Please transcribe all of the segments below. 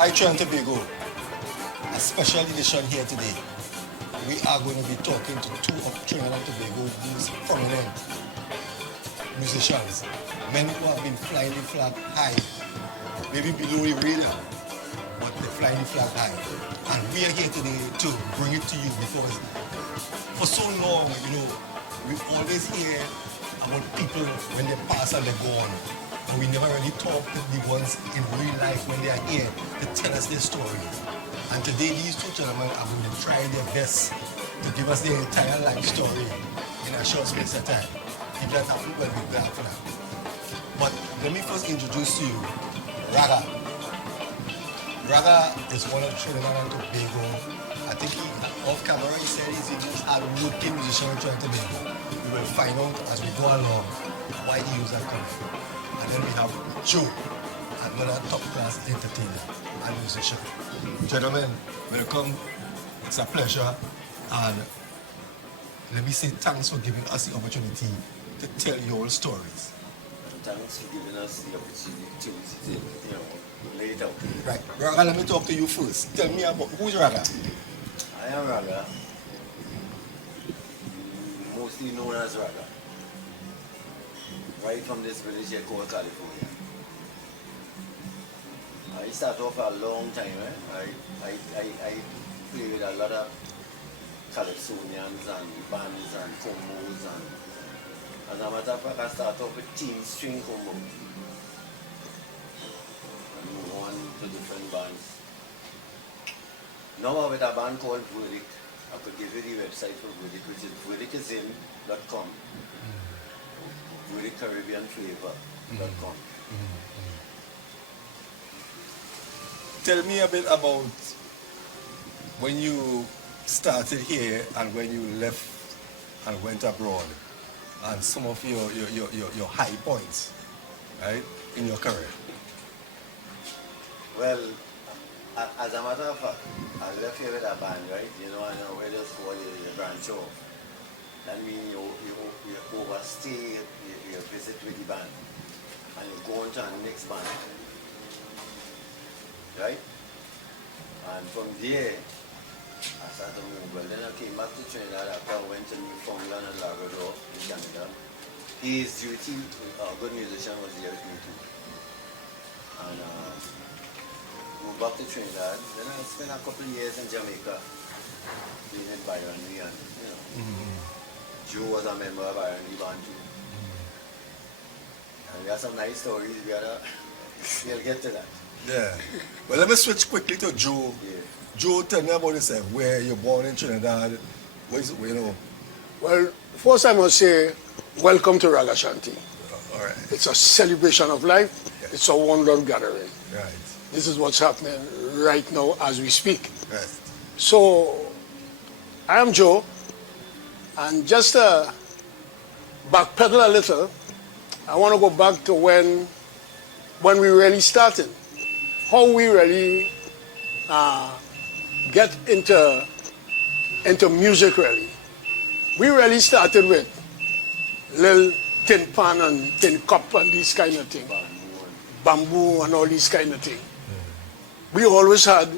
Hi, Trinidad and Tobago. A special edition here today. We are going to be talking to two of Trinidad and Tobago's prominent musicians, men who have been flying the flag high, maybe below the radar, but they're flying the flag high. And we are here today to bring it to you because for so long, we always hear about people when they pass and they're gone. And we never really talk to the ones in real life when they are here to tell us their stories. And today these two gentlemen are going to try their best to give us their entire life story in a short space of time. If that happens, we'll be glad for that. But let me first introduce you, Raga. Raga is one of Trinidad and Tobago. I think off camera he said he's the most hard-working musician in Trinidad and Tobago. We will find out as we go along why he used that comment. And then we have Joe, another top-class entertainer and musician. Gentlemen, welcome. It's a pleasure. And let me say thanks for giving us the opportunity to tell your stories. Thanks for giving us the opportunity to lay it out. Right. Raga, let me talk to you first. Tell me about who's Raga? I am Raga, mostly known as Raga. Right from this village here called California. I started off a long time. I play with a lot of Calypsonians and bands and combos, and as a matter of fact I started off with team string combo and move on to different bands. Now I'm with a band called Verdict. I could give you the website for Verdict, which is verdictisin.com. VerdictCaribbeanFlavor.com. Tell me a bit about when you started here and when you left and went abroad, and some of your high points, right, in your career. Well, as a matter of fact, I left here with a band, right? I know we just call it a branch off. That means you overstay your visit with the band and you go on to the next band. Right? And from there, I started to move. Well, then I came back to Trinidad after I went to Newfoundland and Labrador in Canada. His duty, a good musician, was there with me too. And moved back to Trinidad. Then I spent a couple of years in Jamaica, being in Byron Lee, and Joe was a member of Byron Lee band too. And we have some nice stories. We'll get to that. Yeah. Well, let me switch quickly to Joe. Yeah. Joe, tell me about yourself. Where you're born in Trinidad? Well, first I must say, welcome to Ragashanti. All right. It's a celebration of life. Yes. It's a wonderful gathering. Right. This is what's happening right now as we speak. Right. So, I am Joe, and just to backpedal a little, I want to go back to when we really started, how we really get into music really. We really started with little tin pan and tin cup and these kind of things, bamboo and all these kind of things. We always had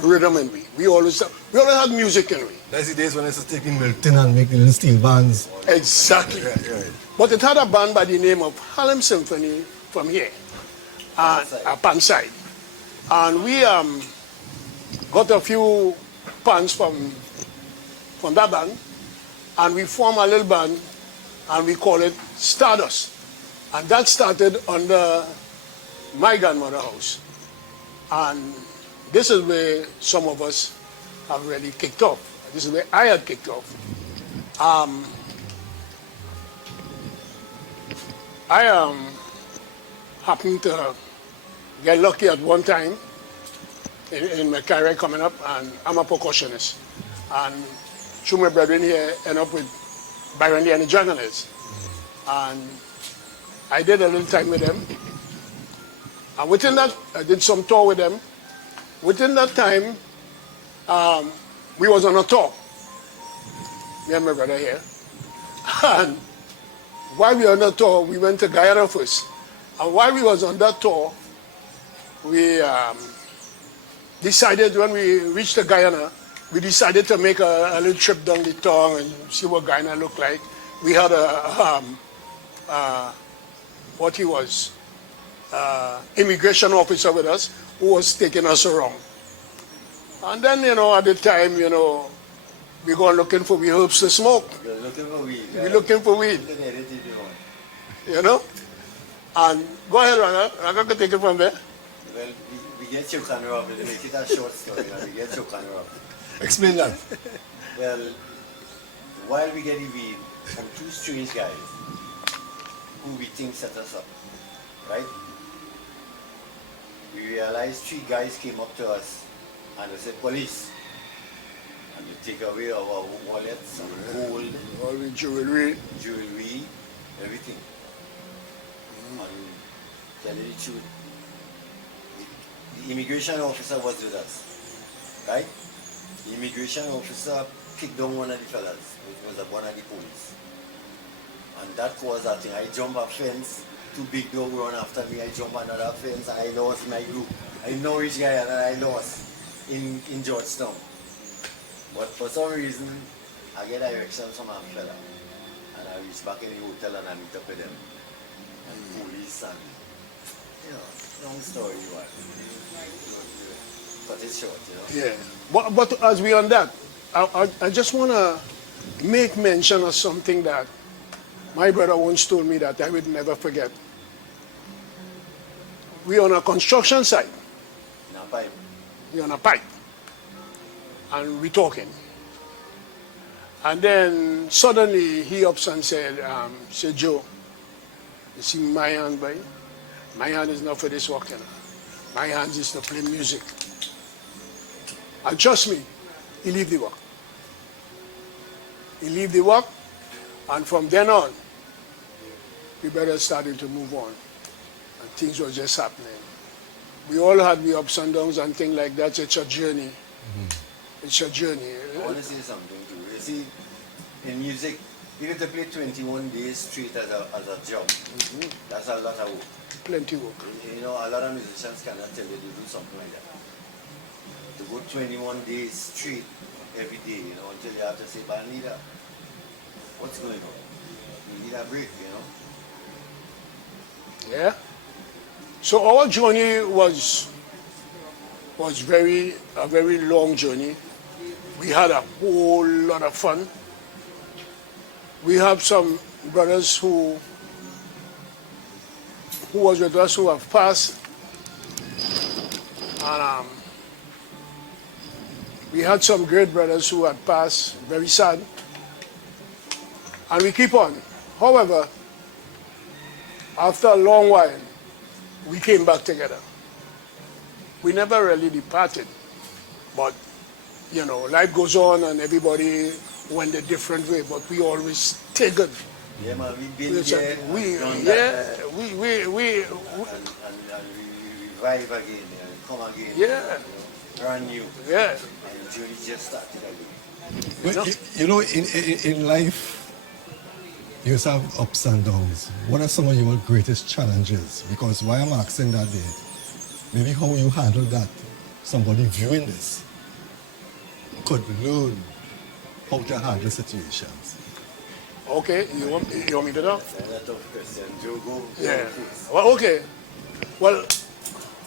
rhythm in we. We always had music in we. That's the days when I used to take in Milton and make little steel bands. Exactly. Right. But it had a band by the name of Harlem Symphony from here, Panside. And we got a few pans from that band, and we formed a little band, and we call it Stardust. And that started under my grandmother's house. And this is where some of us have really kicked off. This is where I had kicked off. I happened to get lucky at one time in my career coming up, and I'm a percussionist. And through my brethren here, end up with Byron Lee and the Dragonets. And I did a little time with them. And within that, I did some tour with them. Within that time, we was on a tour, me and my brother here. And while we were on the tour, we went to Guyana first. And while we was on that tour, we decided when we reached the Guyana, we decided to make a little trip down the tongue and see what Guyana looked like. We had what he was, immigration officer with us who was taking us around. And then, at the time, we go looking for we herbs to smoke. You're looking for weed. We're looking for weed, Look at anything you want. And go ahead, Raga can take it from there. Well, we get choke and rub. We make it a short story. We get choke and rub. Explain that. Well, while we get the weed from two strange guys who we think set us up, right? We realized three guys came up to us and they said, police. And they take away our wallets and gold, All the jewelry. everything. And tell you the truth, the immigration officer was with us, right? The immigration officer kicked down one of the fellas, which was one of the police. And that caused that thing. I jump a fence, two big dogs run after me, I jump another fence, and I lost my group. I know which guy and I lost in Georgetown. But for some reason, I get directions from a fella. And I reach back in the hotel and I meet up with them. And police and, long story, what? Cut it short, Yeah. But as we on that, I just want to make mention of something that my brother once told me that I would never forget. We on a construction site. Now, pipe. We on a pipe. And we talking. And then suddenly he ups and said, Joe, you see my hand, boy? My hand is not for this work, My hand is to play music. And trust me, he leave the work. He leave the work, and from then on, we better started to move on. And things were just happening. We all had the ups and downs and things like that. It's a journey. It's a journey. I want to say something too. You see, in music, you have to play 21 days straight as a job. That's a lot of work. Plenty work. A lot of musicians cannot tell you to do something like that. To go 21 days straight every day, until you have to say, but Anita, what's going on? You need a break, Yeah. So our journey was a very long journey. We had a whole lot of fun. We have some brothers who was with us who have passed. And we had some great brothers who had passed, very sad. And we keep on. However, after a long while, we came back together. We never really departed, but life goes on and everybody went a different way, but we always stay good. Yeah, man, we've been We- there. we- and done yeah, that. we And we revive again and come again. Yeah. Brand new. yeah. And the journey just started again. But, in life, you just have ups and downs. What are some of your greatest challenges? Because why I'm asking that day, maybe how you handle that, somebody viewing this could learn how to handle situations. Okay, you want me to know? That's a tough question. Joe, go. Yeah. First. Well, okay. Well,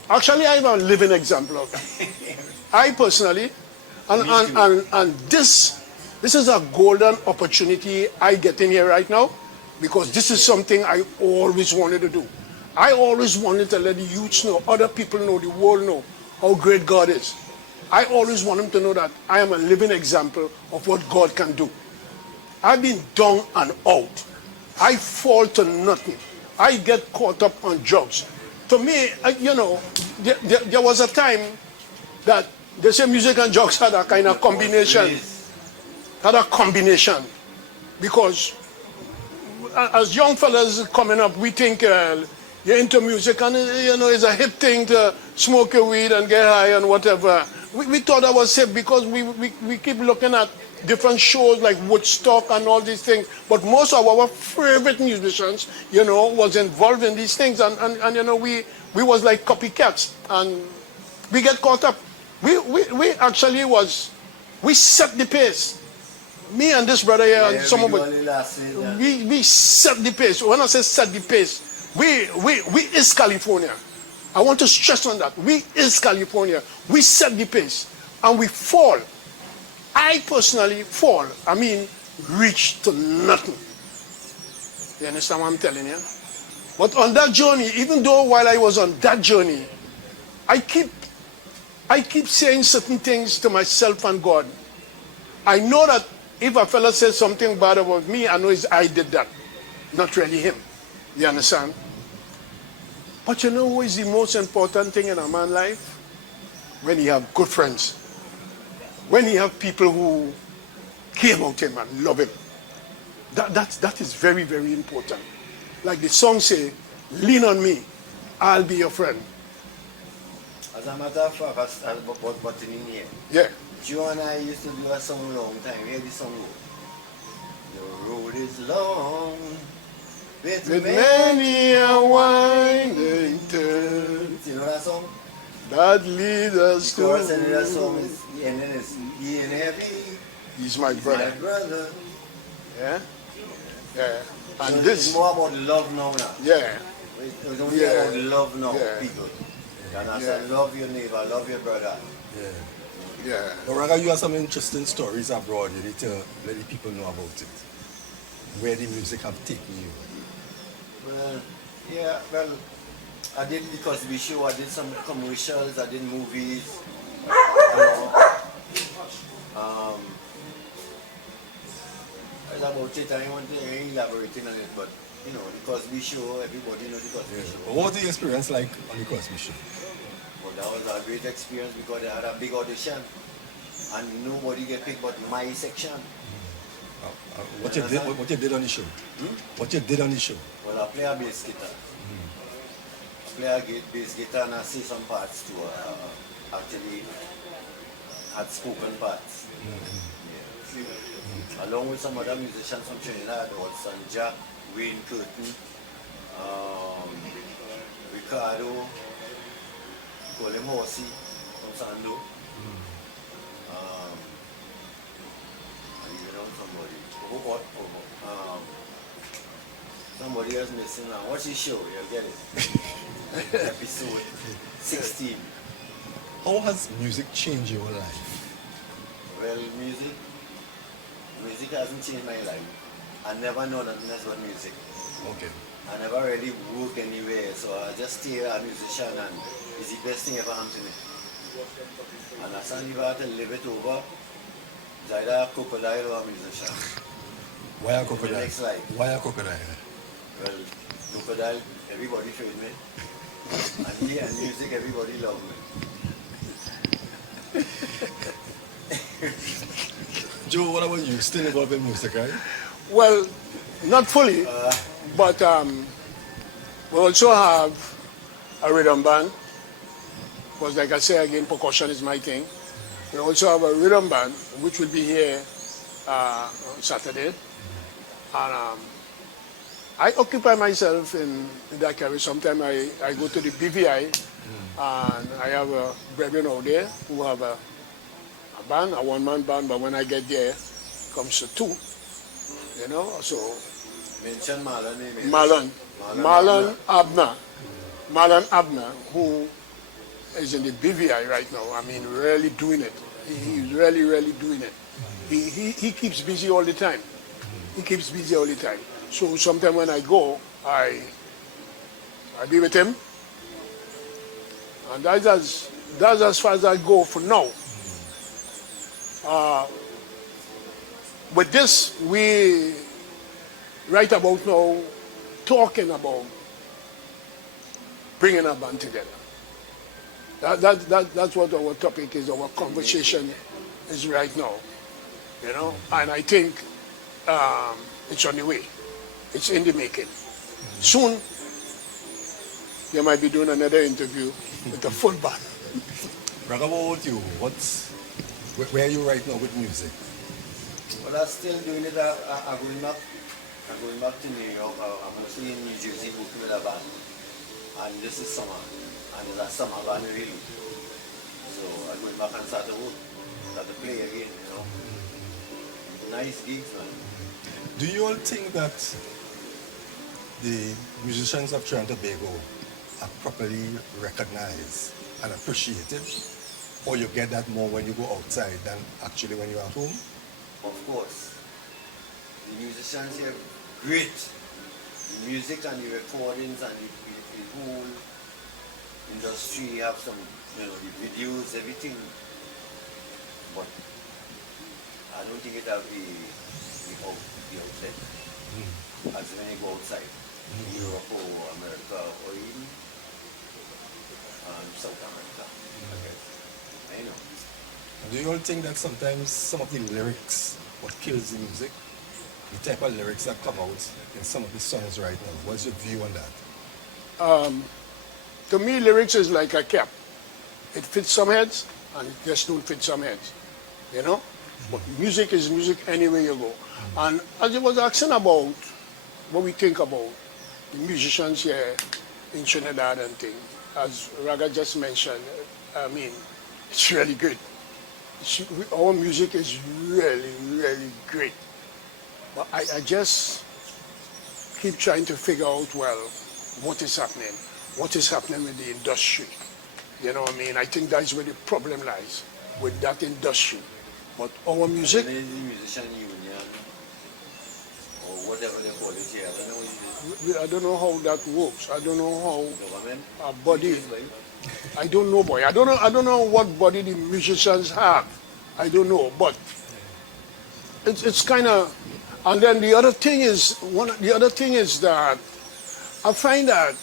actually, I'm a living example of that. I personally, and this is a golden opportunity I get in here right now, because this is something I always wanted to do. I always wanted to let the youths know, other people know, the world know how great God is. I always want them to know that I am a living example of what God can do. I've been down and out. I fall to nothing. I get caught up on drugs. To me, there was a time that they say music and drugs had a kind of combination. Had a combination. Because as young fellas coming up, we think you're into music and it's a hip thing to smoke your weed and get high and whatever. We thought that was safe because we keep looking at different shows like Woodstock and all these things. But most of our favorite musicians, was involved in these things, and we was like copycats, and we get caught up. We actually we set the pace. Me and this brother here, and some of it, we set the pace. When I say set the pace, we is California. I want to stress on that. We is California. We set the pace, and we fall. I personally fall. I mean, reach to nothing. You understand what I'm telling you? But on that journey, even though while I was on that journey, I keep saying certain things to myself and God. I know that if a fella says something bad about me, I know I did that, not really him. You understand? But you know what is the most important thing in a man's life? When he have good friends. When he have people who care about him and love him. That is very, very important. Like the song say, lean on me, I'll be your friend. As a matter of fact, but in here. Yeah. Joe and I used to do a song long time. Hear this song go. The road is long. With many a winding turn. You know that song? That leads us to. The chorus in that song is, and then it's, he and heavy. He's my brother. My brother. Yeah? Yeah. And So this. it's more about love now. Yeah. It's only about love now, Yeah. people. And I said, love your neighbor, love your brother. Yeah. Yeah. But Raga, you have some interesting stories abroad. You need to let the people know about it. Where the music have taken you. Well, yeah, well, I did the Cosby Show, I did some commercials, I did movies. That's about it. I don't want to elaborate on it, but you know, the Cosby Show, everybody know the Cosby Yeah. Show. But what was the experience like on the Cosby Show? But that was a great experience because I had a big audition and nobody get picked but my section. What you did on the show? What you did on the show? Well, I play a bass guitar. I play a bass guitar and I say some parts too. Actually, had spoken parts. Yeah. Along with some other musicians from Trinidad, Watson Jack, Wayne Curtin, Ricardo, call him Horsey from Sando. And you know somebody. Somebody else missing now. Watch his show, you'll get it. Episode 16. How has music changed your life? Well, music hasn't changed my life. I never know nothing else but music. Okay. I never really work anywhere, so I just stay a musician and it's the best thing ever happened to me. And I can't even have to live it over. It's either a crocodile or a musician. Why a crocodile? The next life. Why a crocodile? Well, crocodile, everybody feared me. And me and music, everybody loved me. Joe, what about you? Still involved in music, right? Well, not fully, but we also have a rhythm band. Because like I say again, percussion is my thing. We also have a rhythm band, which will be here on Saturday. And I occupy myself in that career. Sometimes I go to the BVI, and I have a brethren out there who have a band, a one-man band, but when I get there, it comes to two, you know, so. Mention Marlon name. Marlon Abner, who is in the BVI right now. I mean, really doing it. He's really, really doing it. He keeps busy all the time. He keeps busy all the time. So sometimes when I go, I be with him. And that's as far as I go for now. With this, we right about now talking about bringing a band together. That's what our topic is, our conversation is right now. You know, and I think it's on the way. It's in the making. Soon, you might be doing another interview with a full band. Raga, what about you? Where are you right now with music? But I'm still doing it. I'm going back to New York. I'm mostly in New Jersey working with a band. And this is summer. And it's a summer band really. So I went back and started to work, started to play again, you know. Nice gigs, man. Do you all think that the musicians of Trinidad and Tobago are properly recognized and appreciated? Or you get that more when you go outside than actually when you're at home? Of course. The musicians here, great. The music and the recordings and the whole industry have some, you know, the videos, everything. But I don't think it have the outlet as when you go outside, in Europe or America or even South America, I guess. I know. Do you all think that sometimes some of the lyrics, what kills the music, the type of lyrics that come out in some of the songs right now, what's your view on that? To me, lyrics is like a cap. It fits some heads, and it just don't fit some heads. You know? But music is music anywhere you go. And as you was asking about what we think about the musicians here in Trinidad and thing, as Raga just mentioned, I mean, it's really good. Our music is really, really great. But I just keep trying to figure out, well, what is happening? What is happening with the industry? You know what I mean? I think that's where the problem lies, with that industry. But our music... The musician union, or whatever they call it here, I don't know how that works. I don't know how government, a body... I don't know, boy. I don't know what body the musicians have. I don't know, but it's kind of... And then the other thing is that I find that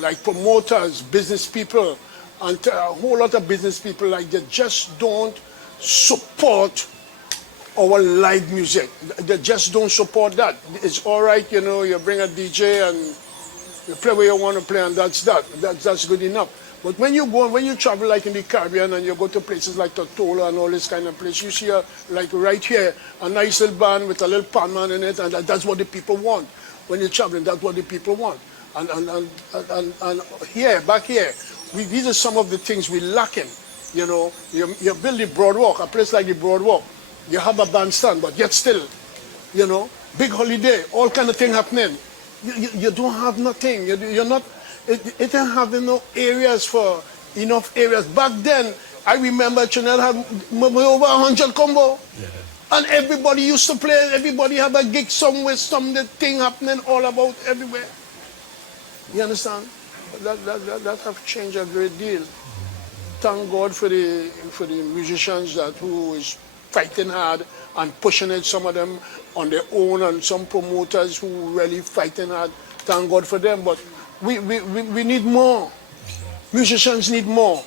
like promoters, business people, and a whole lot of business people, like they just don't support our live music. They just don't support that. It's all right, you know, you bring a DJ and you play where you want to play, and that's that. That's good enough. But when you travel like in the Caribbean and you go to places like Tortola and all this kind of place, you see like right here, a nice little band with a little pan man in it, and that's what the people want. When you're traveling, that's what the people want. And here, back here, these are some of the things we're lacking. You know, you build the Broadwalk, a place like the Broadwalk, you have a bandstand, but yet still, you know, big holiday, all kind of thing happening. You don't have nothing. You're not. It didn't have enough areas. Back then, I remember Trinidad had over 100 combo. Yeah. And everybody used to play, everybody had a gig somewhere, thing happening all about everywhere. You understand? That have changed a great deal. Thank God for the musicians who is fighting hard and pushing it, some of them on their own, and some promoters who really fighting hard. Thank God for them, but we need more. Musicians need more.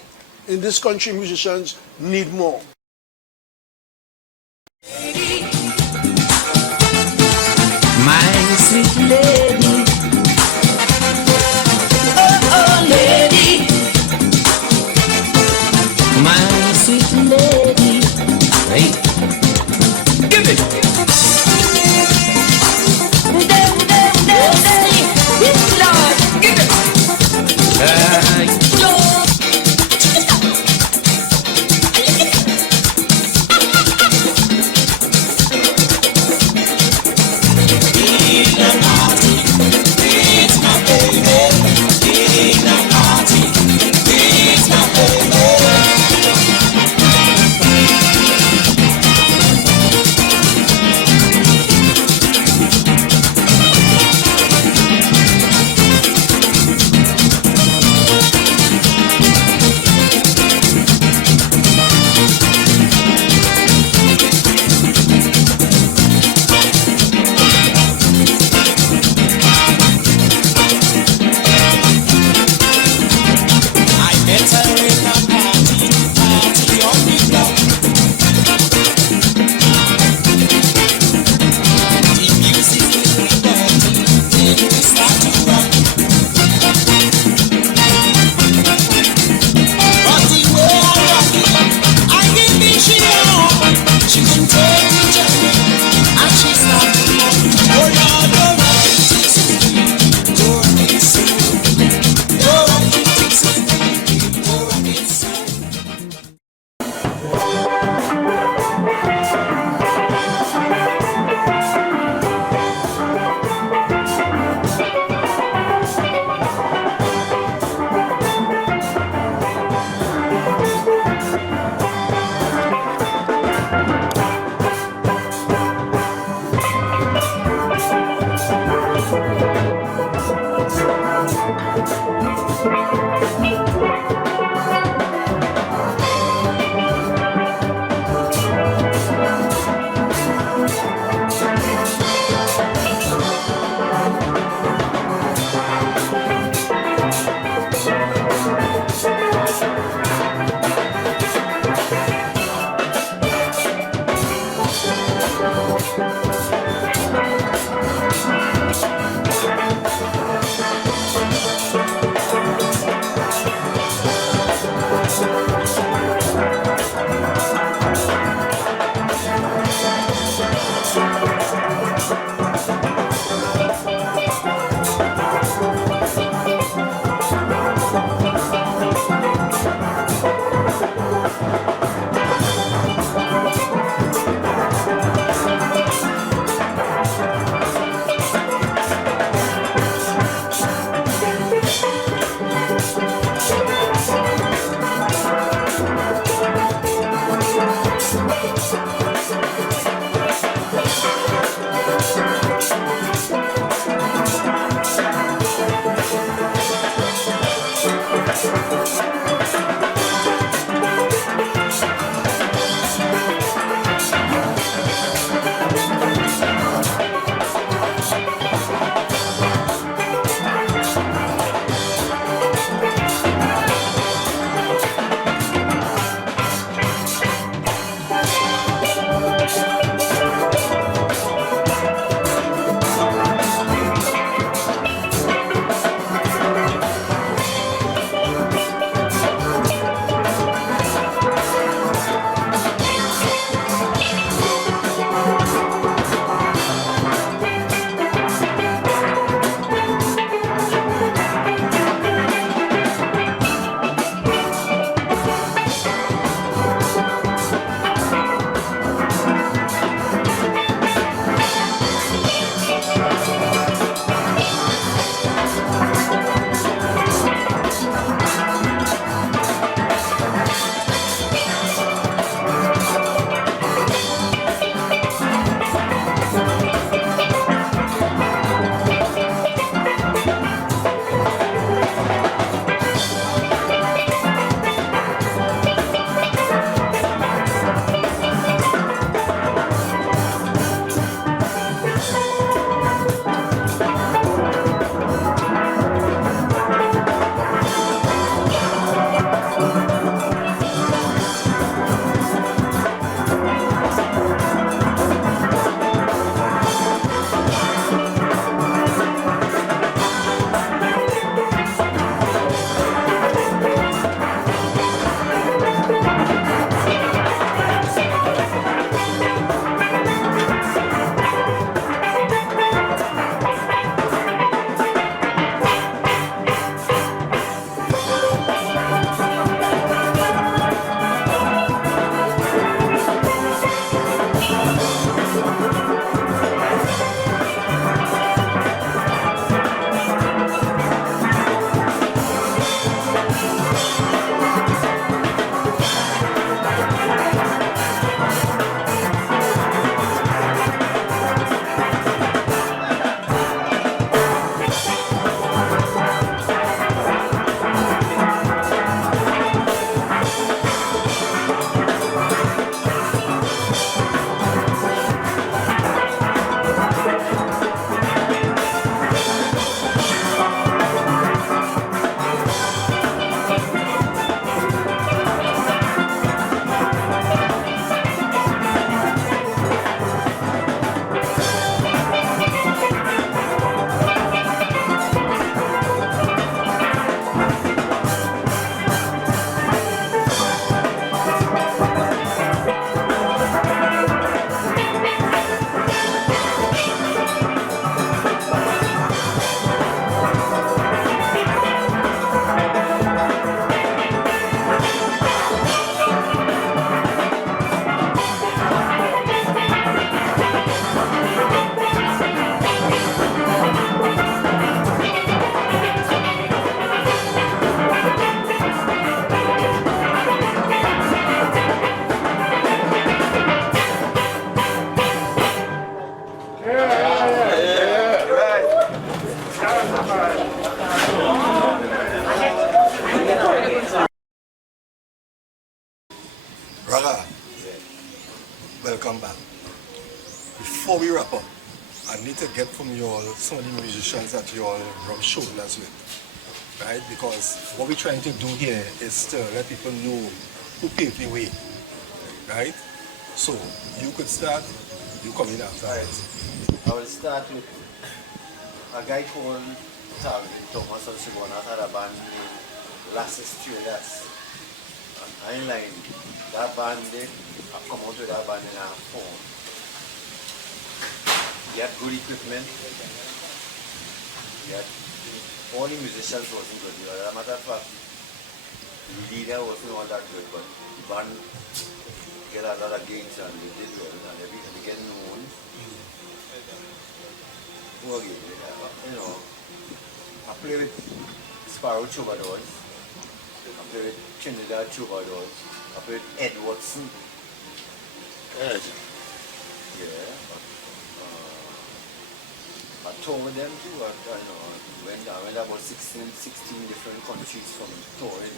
In this country, musicians need more. My sweet lady, oh lady, my sweet lady, hey, give it. Lord, give it. we wrap up, I need to get from you all some of the musicians that you all rub shoulders with, right? Because what we're trying to do here is to let people know who paved the way, right? So you could start, you come in after. I will start with a guy called Tarvin Thomas of Shibona had a band named Lasses Traders. And I line that band, I come out with that band in our phone. He had good equipment. He had all the musicians wasn't good. As a matter of fact, the leader wasn't all that good, but the band get a lot of gigs and they did well and they get known. Well, you know, I play with Sparrow Troubadours. I play with Trinidad Troubadours. I play with Ed Watson. Yes. Yeah. I toured with them too. I went about 16 different countries from touring.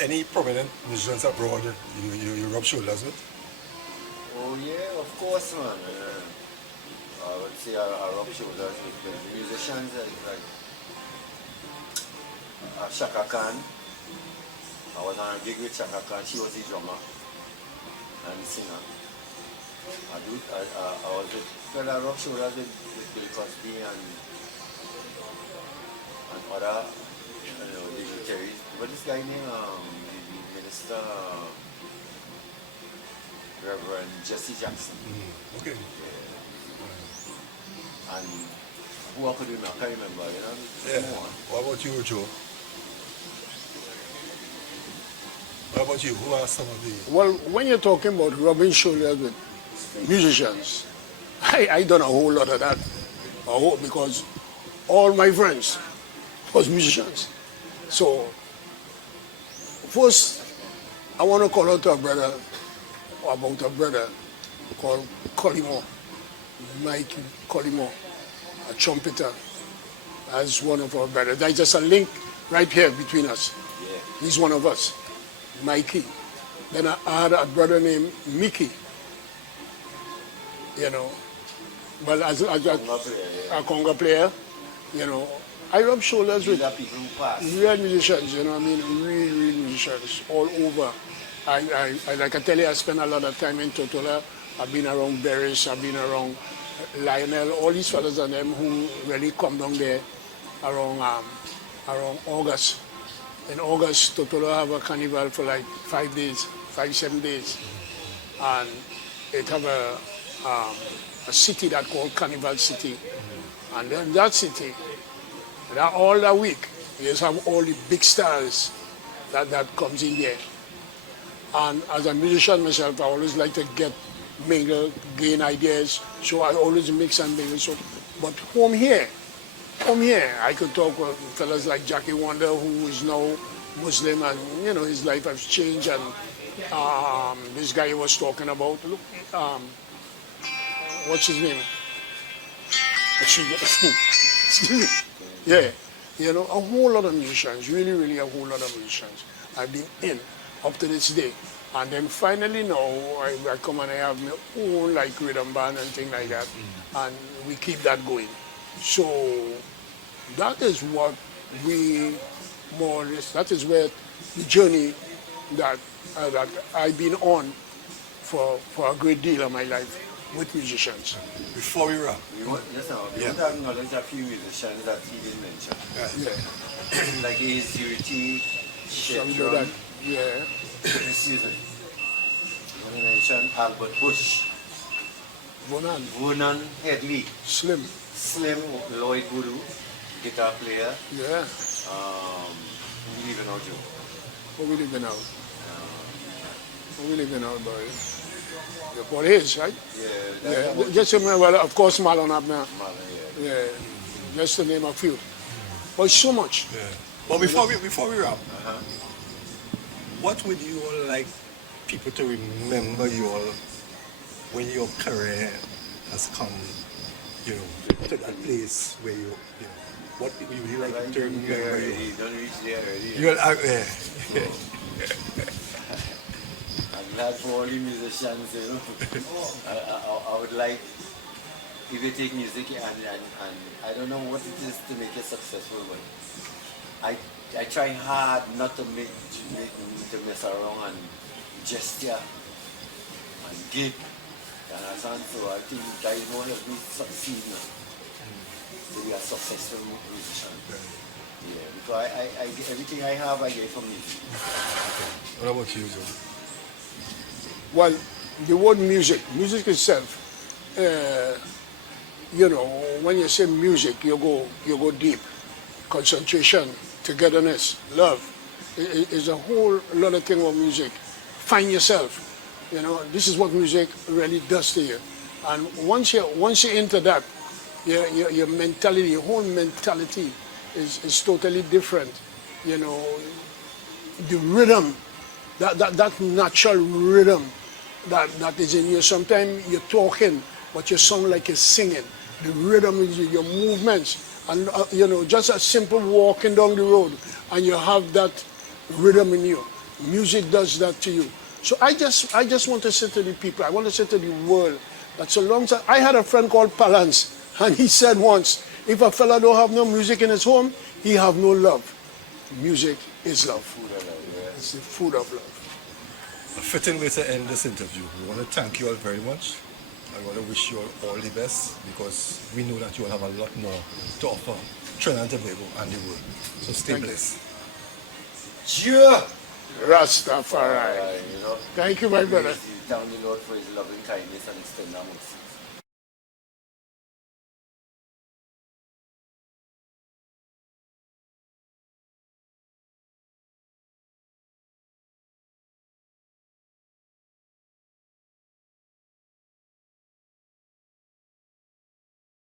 Any prominent musicians abroad you rub shoulders with? Oh yeah, of course, man. I would say I rub shoulders with the musicians like Shaka Khan. I was on a gig with Shaka Khan. She was the drummer and the singer. I was with I rub shoulders with Bill Cosby and other dignitaries. But this guy named the minister Reverend Jesse Jackson. Okay. And who I could remember, I can't remember, you know? Yeah. What about you, Joe? What about you? Who are some of the... Well, when you're talking about rubbing shoulders with musicians, I done a whole lot of that. Because all my friends was musicians. So, first, I want to call out to about a brother called Collimo, Mike Collimo, a trumpeter, as one of our brothers. There's just a link right here between us. Yeah. He's one of us, Mikey. Then I had a brother named Mickey, you know. Well, as a conga player, you know, I rub shoulders with These are people who pass. real musicians, you know what I mean? Real musicians all over. I like I tell you, I spent a lot of time in Totola. I've been around Beres, I've been around Lionel, all these fellas and them who really come down there around August. In August, Totola have a carnival for like 5 days, 7 days. And it have a city that called Carnival City. And then that city, all that week, you just have all the big stars that comes in there. And as a musician myself, I always like to mingle, gain ideas. So I always mix and mingle. So, but home here, I could talk with fellas like Jackie Wonder, who is now Muslim, and you know his life has changed. And this guy he was talking about, look, what's his name? Excuse me. Yeah, you know, a whole lot of musicians, really a whole lot of musicians I've been in up to this day. And then finally now, I come and I have my own like rhythm band and things like that. And we keep that going. So that is what we more or less, that is where the journey that I've been on for a great deal of my life with musicians. Before we wrap, We want to acknowledge a few musicians that he didn't mention. Yeah. Like ASUT, Some of Shetron, that, yeah. excuse me. I want to mention Albert Bush, Vonan, Vernon Headley, Slim, Slim Lloyd Voodoo, guitar player, yeah. who even know Joe. What we living out? What we living out, boy? The police, right? Yeah, Yeah. Just remember, well, of course, Marlon Abner. yeah. Yeah. Just to name a few. But so much. yeah. But before we wrap, what would you all like people to remember you all when your career has come, you know, to that place where you know, what would you like to remember you? Don't reach there already. You all, yeah. I'm glad for all the musicians, you know. I would like, if you take music and I don't know what it is to make it successful, but I try hard not to to mess around and gesture and gig. You understand? So I think that is what helps me succeed now. To be a successful musician. Yeah, because I everything I have I get from music. What about you, Joe? Well, the word music itself, you know, when you say music, you go deep. Concentration, togetherness, love. Is a whole lot of thing of music. Find yourself. You know, this is what music really does to you. And once you're into that, your mentality, your whole mentality is totally different. You know, the rhythm, that natural rhythm that is in you. Sometimes you're talking, but you sound like you're singing. The rhythm is your movements, and you know, just a simple walking down the road, and you have that rhythm in you. Music does that to you. So I just want to say to the people, I want to say to the world that so long as I had a friend called Palance, and he said once, if a fella don't have no music in his home, he have no love. Music is love. It's the food of love. A fitting way to end this interview. We want to thank you all very much. I want to wish you all the best because we know that you will have a lot more to offer Trinidad and Tobago and the world. So stay blessed. Cheer! Rastafari. You know, Thank you, my brother. Thank the Lord for his loving kindness and his tender mercies.